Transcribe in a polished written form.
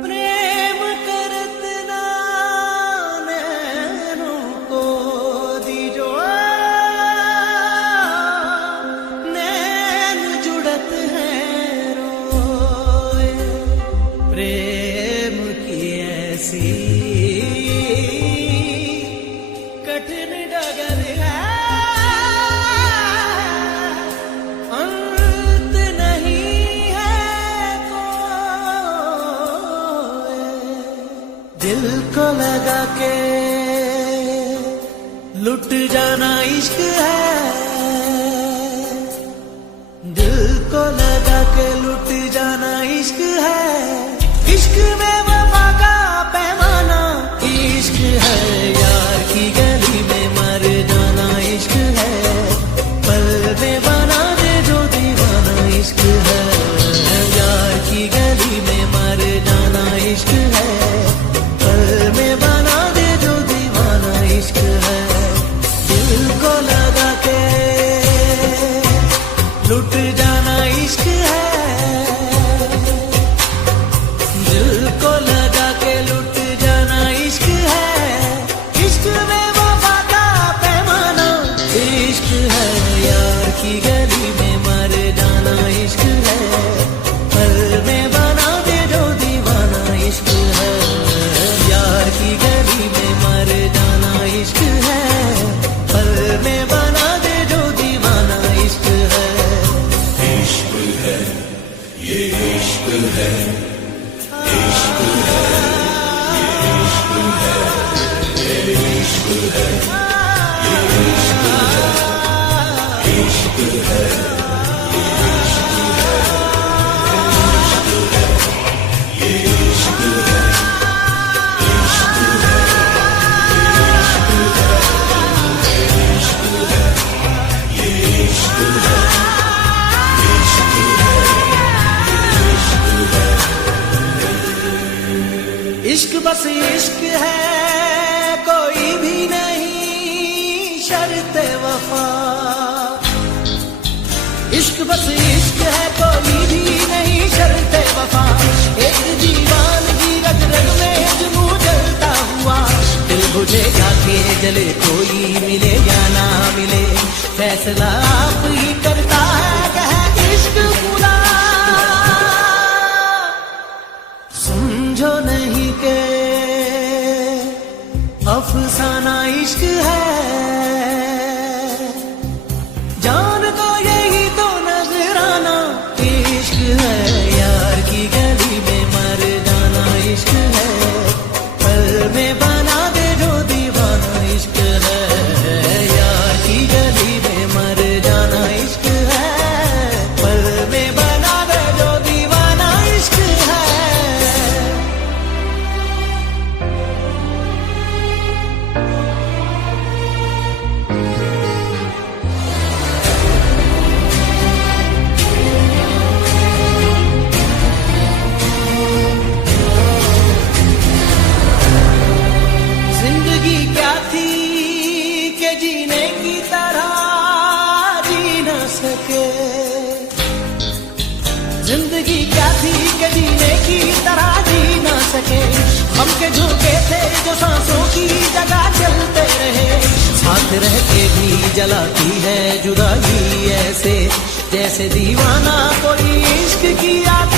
प्रेम करत ना नैनों को दीजो, नैन जुड़त है रोए। प्रेम की ऐसी कठिन डगर है, अंत नहीं है कोई। दिल को लगा के लुट जाना इश्क है, दिल को लगा के लुट जाना इश्क है। इश्क में वफा का पैमाना इश्क है, यार की गली में मर जाना इश्क है। पल में बना दे जो दीवाना इश्क है, यार की गली में मर जाना इश्क है। पल में बना दे जो दीवाना इश्क है। दिल को लगा के लुट जाना इश्क है, दिल को लगा के लुट जाना इश्क है। इश्क में वफा का पैमाना इश्क है, यार की गली में मर जाना इश्क है। पल में बना दे जो दीवाना इश्क है, यार की गली में मर जाना इश्क है। पल में बना दे जो दीवाना इश्क है। इश्क है, ये इश्क है, इश्क है, ये इश्क है, ये इश्क है, ये इश्क है, इश्क है, ये इश्क है, ये इश्क है, इश्क है, इश्क है, ये इश्क है, इश्क है। इश्क बस इश्क है, कोई भी नहीं शर्ते वफा। इश्क बस इश्क है, कोई भी नहीं शर्ते वफा। एक दीवानगी रग रग में जुनू जलता हुआ, दिल बुझेगा के जले कोई मिले या ना मिले। फैसला आप ही करता है कह इश्क पूरा। समझो नहीं के अफसाना इश्क है, जान को यही तो नजराना इश्क है। यार की गली में मर जाना इश्क है, पल में बना दे जो दीवाना इश्क है। यार की गली में मर जाना इश्क है, पल में बना दे जो दीवाना इश्क है। जिंदगी क्या थी के जीने की तरह जी न सके। जिंदगी क्या थी के जीने की तरह जी न सके। हम के झोंके थे जो सांसों की जगह चलते रहे। साथ रह के भी जलाती है जुदाई ऐसे, जैसे दीवाना कोई इश्क की आग